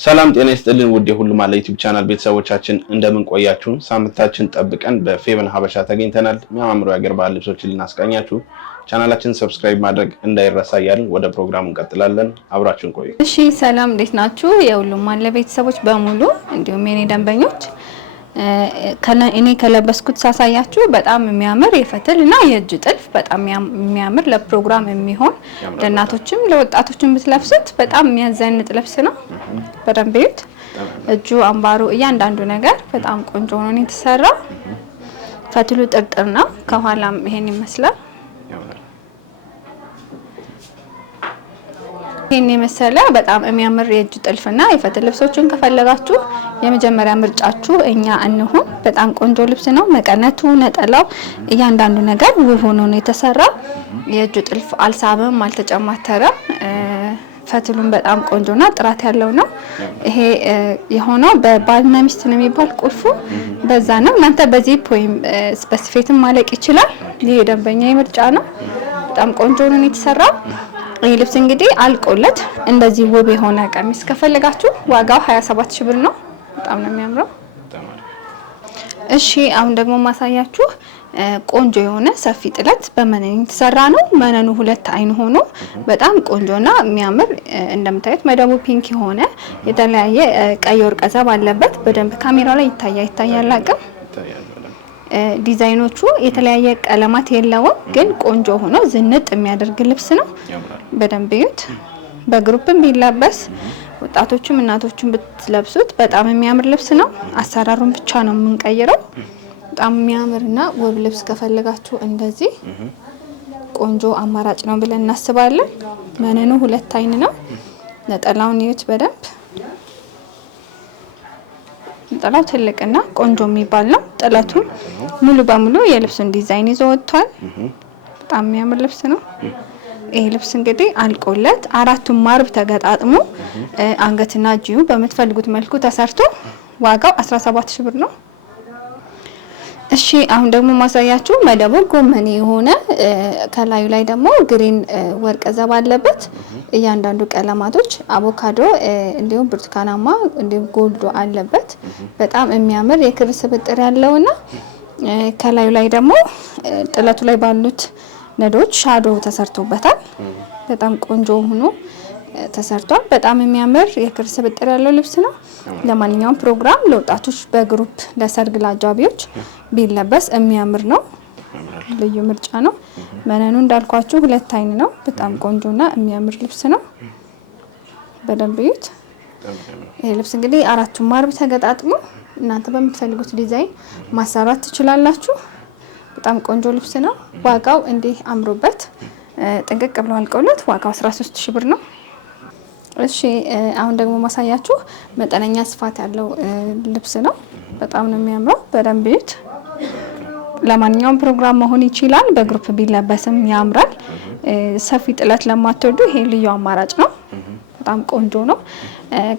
ሰላም ጤና ይስጥልን ውድ የሁሉ ማለ ዩቲዩብ ቻናል ቤተሰቦቻችን እንደምን ቆያችሁ? ሳምንታችን ጠብቀን በፌቨን ሀበሻ ተገኝተናል። የሚያማምሩ የአገር ባህል ልብሶችን ልናስቃኛችሁ ቻናላችንን ሰብስክራይብ ማድረግ እንዳይረሳ እያልን ወደ ፕሮግራሙ እንቀጥላለን። አብራችሁን ቆዩ። እሺ ሰላም እንዴት ናችሁ? የሁሉ ማለ ቤተሰቦች በሙሉ እንዲሁም የኔ ደንበኞች እኔ ከለበስኩት ሳሳያችሁ በጣም የሚያምር የፈትልና የእጅ ጥልፍ በጣም የሚያምር ለፕሮግራም የሚሆን ለእናቶችም ለወጣቶችም ብትለብሱት በጣም የሚያዘንጥ ልብስ ነው። በደንብ እዩት። እጁ አምባሩ እያንዳንዱ ነገር በጣም ቆንጆ ሆኖ ነው የተሰራው። ፈትሉ ጥርጥር ነው። ከኋላም ይሄን ይመስላል። ይሄን የመሰለ በጣም የሚያምር የእጅ ጥልፍና የፈትል ልብሶችን ከፈለጋችሁ የመጀመሪያ ምርጫችሁ እኛ እንሁን። በጣም ቆንጆ ልብስ ነው። መቀነቱ፣ ነጠላው እያንዳንዱ ነገር ውብ ሆኖ ነው የተሰራው። የእጅ ጥልፍ አልሳበም፣ አልተጨማተረም። ፈትሉን በጣም ቆንጆና ጥራት ያለው ነው። ይሄ የሆነው በባልና ሚስት ነው የሚባል ቁልፉ በዛ ነው። እናንተ በዚፕ ወይም በስፌትም ማለቅ ይችላል። ይሄ ደንበኛ ምርጫ ነው። በጣም ቆንጆ ነው የተሰራው። ይሄ ልብስ እንግዲህ አልቆለት እንደዚህ ውብ የሆነ ቀሚስ ከፈለጋችሁ ዋጋው 27000 ብር ነው። በጣም ነው የሚያምረው። እሺ አሁን ደግሞ ማሳያችሁ ቆንጆ የሆነ ሰፊ ጥለት በመነን የተሰራ ነው። መነኑ ሁለት አይን ሆኖ በጣም ቆንጆና የሚያምር እንደምታዩት መደቡ ፒንክ የሆነ የተለያየ ቀይ ወርቀ ዘብ አለበት። በደንብ ካሜራው ላይ ይታያል አቅም ዲዛይኖቹ የተለያየ ቀለማት የለውም፣ ግን ቆንጆ ሆኖ ዝንጥ የሚያደርግ ልብስ ነው። በደንብ እዩት። በግሩፕም ቢለበስ ወጣቶችም እናቶችም ብትለብሱት በጣም የሚያምር ልብስ ነው። አሰራሩን ብቻ ነው የምንቀይረው። በጣም የሚያምርና ውብ ልብስ ከፈለጋችሁ እንደዚህ ቆንጆ አማራጭ ነው ብለን እናስባለን። መነኑ ሁለት አይን ነው። ነጠላውን እዩት በደንብ ነጠላው ትልቅና ቆንጆ የሚባል ነው። ጥለቱ ሙሉ በሙሉ የልብሱን ዲዛይን ይዞ ወጥቷል። በጣም የሚያምር ልብስ ነው። ይሄ ልብስ እንግዲህ አልቆለት አራቱም ማርብ ተገጣጥሞ አንገትና እጅዩ በምትፈልጉት መልኩ ተሰርቶ ዋጋው 17000 ብር ነው። እሺ አሁን ደግሞ ማሳያችሁ መደቡ ጎመኔ የሆነ ከላዩ ላይ ደግሞ ግሪን ወርቀ ዘብ አለበት። እያንዳንዱ ቀለማቶች አቮካዶ እንዲሁም ብርቱካናማ እንዲሁም ጎልዶ አለበት። በጣም የሚያምር የክር ስብጥር ያለውና ከላዩ ላይ ደግሞ ጥለቱ ላይ ባሉት ነዶች ሻዶ ተሰርቶበታል። በጣም ቆንጆ ሆኖ ተሰርቷል። በጣም የሚያምር የክር ስብጥር ያለው ልብስ ነው። ለማንኛውም ፕሮግራም ለወጣቶች በግሩፕ ለሰርግ ላጃቢዎች ቢለበስ የሚያምር ነው። ልዩ ምርጫ ነው። መነኑ እንዳልኳችሁ ሁለት አይን ነው። በጣም ቆንጆና የሚያምር ልብስ ነው። በደንብ እዩት። ይሄ ልብስ እንግዲህ አራቱም ማርብ ተገጣጥሞ እናንተ በምትፈልጉት ዲዛይን ማሰራት ትችላላችሁ። በጣም ቆንጆ ልብስ ነው። ዋጋው እንዲህ አምሮበት ጥንቅቅ ብሎ አልቆለት ዋጋው 13000 ብር ነው። እሺ አሁን ደግሞ ማሳያችሁ መጠነኛ ስፋት ያለው ልብስ ነው። በጣም ነው የሚያምረው። በደንብ እዩት። ለማንኛውም ፕሮግራም መሆን ይችላል። በግሩፕ ቢለበስም ያምራል። ሰፊ ጥለት ለማትወዱ ይሄ ልዩ አማራጭ ነው። በጣም ቆንጆ ነው።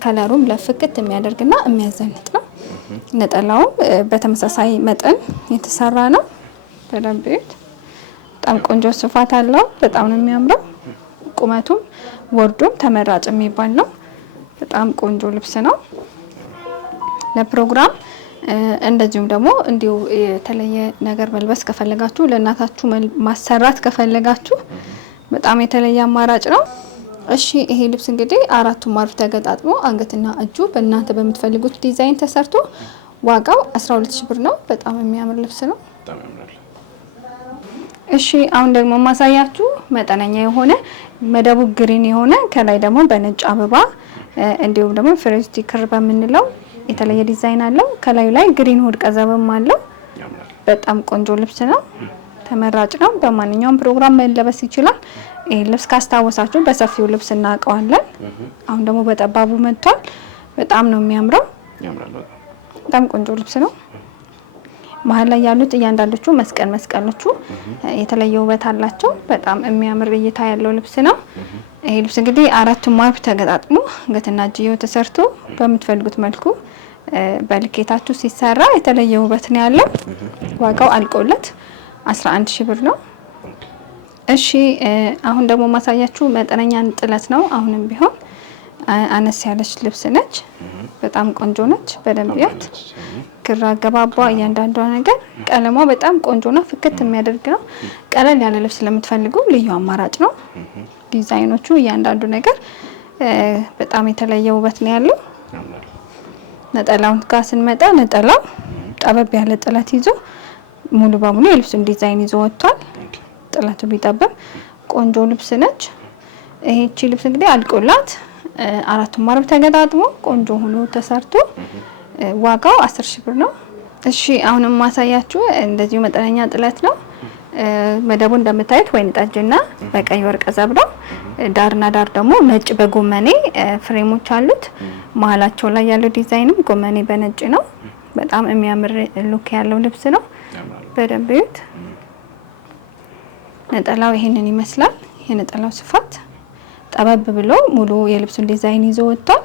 ከለሩም ለፍክት የሚያደርግና የሚያዘንጥ ነው። ነጠላውም በተመሳሳይ መጠን የተሰራ ነው። በደንብ እዩት። በጣም ቆንጆ ስፋት አለው። በጣም ነው የሚያምረው። ቁመቱም ወርዱም ተመራጭ የሚባል ነው። በጣም ቆንጆ ልብስ ነው ለፕሮግራም። እንደዚሁም ደግሞ እንዲሁ የተለየ ነገር መልበስ ከፈለጋችሁ ለእናታችሁ ማሰራት ከፈለጋችሁ በጣም የተለየ አማራጭ ነው። እሺ ይሄ ልብስ እንግዲህ አራቱም ማርብ ተገጣጥሞ አንገትና እጁ በእናንተ በምትፈልጉት ዲዛይን ተሰርቶ ዋጋው 12000 ብር ነው። በጣም የሚያምር ልብስ ነው። እሺ አሁን ደግሞ ማሳያችሁ መጠነኛ የሆነ መደቡ ግሪን የሆነ ከላይ ደግሞ በነጭ አበባ እንዲሁም ደግሞ ፍሬስቲ ክር በመንለው የተለየ ዲዛይን አለው። ከላዩ ላይ ግሪን ወርቀ ዘብም አለው። በጣም ቆንጆ ልብስ ነው። ተመራጭ ነው። በማንኛውም ፕሮግራም መለበስ ይችላል። ይሄ ልብስ ካስታወሳችሁ በሰፊው ልብስ እናቀዋለን። አሁን ደግሞ በጠባቡ መጥቷል። በጣም ነው የሚያምረው። በጣም ቆንጆ ልብስ ነው። መሀል ላይ ያሉት እያንዳንዶቹ መስቀሎቹ የተለየ ውበት አላቸው። በጣም የሚያምር እይታ ያለው ልብስ ነው። ይሄ ልብስ እንግዲህ አራቱም ማርብ ተገጣጥሞ አንገትና እጅየው ተሰርቶ በምትፈልጉት መልኩ በልኬታችሁ ሲሰራ የተለየ ውበት ነው ያለው። ዋጋው አልቆለት 11000 ብር ነው። እሺ አሁን ደግሞ ማሳያችሁ መጠነኛ ጥለት ነው። አሁንም ቢሆን አነስ ያለች ልብስ ነች። በጣም ቆንጆ ነች። በደንብ ያት ክር አገባቧ እያንዳንዷ ነገር ቀለሟ በጣም ቆንጆና ፍክት የሚያደርግ ነው። ቀለል ያለ ልብስ ለምትፈልጉ ልዩ አማራጭ ነው። ዲዛይኖቹ እያንዳንዱ ነገር በጣም የተለየ ውበት ነው ያለው። ነጠላውን ጋር ስንመጣ ነጠላው ጠበብ ያለ ጥለት ይዞ ሙሉ በሙሉ የልብሱን ዲዛይን ይዞ ወጥቷል። ጥለቱ ቢጠበብ ቆንጆ ልብስ ነች። ይሄቺ ልብስ እንግዲህ አልቆላት 4 ማርብ ተገጣጥሞ ቆንጆ ሆኖ ተሰርቶ ዋጋው 10,000 ብር ነው። እሺ አሁንም ማሳያችሁ እንደዚሁ መጠነኛ ጥለት ነው። መደቡ እንደምታዩት ወይን ጠጅና በቀይ ወርቅ ዘብ ነው። ዳርና ዳር ደግሞ ነጭ በጎመኔ ፍሬሞች አሉት። መሀላቸው ላይ ያለው ዲዛይንም ጎመኔ በነጭ ነው። በጣም የሚያምር ሉክ ያለው ልብስ ነው። በደንብ ይዩት። ነጠላው ይሄንን ይመስላል። የነጠላው ስፋት ጠበብ ብሎ ሙሉ የልብሱን ዲዛይን ይዞ ወጥቷል።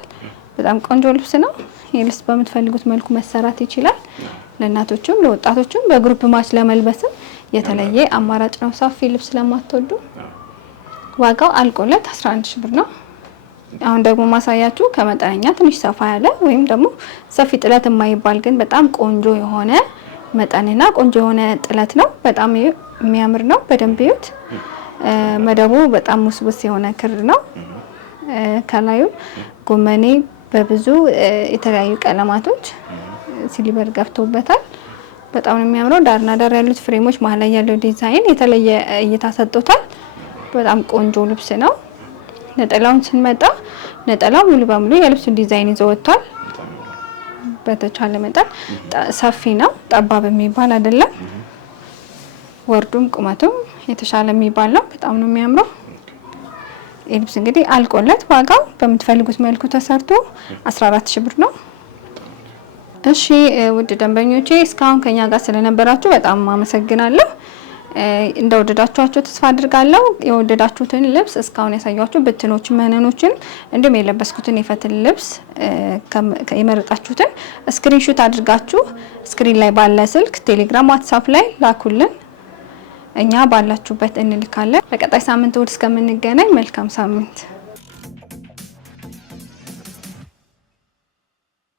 በጣም ቆንጆ ልብስ ነው። የልብስ በምትፈልጉት መልኩ መሰራት ይችላል። ለእናቶችም ለወጣቶችም በግሩፕ ማች ለመልበስም የተለየ አማራጭ ነው። ሰፊ ልብስ ለማትወዱ ዋጋው አልቆለት 11,000 ብር ነው። አሁን ደግሞ ማሳያችሁ ከመጠነኛ ትንሽ ሰፋ ያለ ወይም ደግሞ ሰፊ ጥለት የማይባል ግን በጣም ቆንጆ የሆነ መጠንና ቆንጆ የሆነ ጥለት ነው። በጣም የሚያምር ነው። በደንብ ይዩት። መደቡ በጣም ውስብስብ የሆነ ክር ነው። ከላዩ ጎመኔ በብዙ የተለያዩ ቀለማቶች ሲሊቨር ገብቶበታል። በጣም ነው የሚያምረው። ዳርና ዳር ያሉት ፍሬሞች መሀል ላይ ያለው ዲዛይን የተለየ እይታ ሰጥቶታል። በጣም ቆንጆ ልብስ ነው። ነጠላውን ስንመጣ ነጠላው ሙሉ በሙሉ የልብሱን ዲዛይን ይዞ ወጥቷል። በተቻለ መጠን ሰፊ ነው። ጠባብ የሚባል አይደለም። ወርዱም ቁመቱም የተሻለ የሚባል ነው። በጣም ነው የሚያምረው። ልብስ እንግዲህ አልቆለት ዋጋው በምትፈልጉት መልኩ ተሰርቶ 14,000 ብር ነው። እሺ ውድ ደንበኞቼ እስካሁን ከኛ ጋር ስለነበራችሁ በጣም አመሰግናለሁ። እንደወደዳችኋቸው ተስፋ አድርጋለሁ። የወደዳችሁትን ልብስ እስካሁን ያሳያችሁ ብትኖች መነኖችን እንዲሁም የለበስኩትን የፈትል ልብስ የመረጣችሁትን ስክሪንሾት አድርጋችሁ ስክሪን ላይ ባለ ስልክ ቴሌግራም፣ ዋትስአፕ ላይ ላኩልን። እኛ ባላችሁበት እንልካለን። በቀጣይ ሳምንት እሁድ እስከምንገናኝ መልካም ሳምንት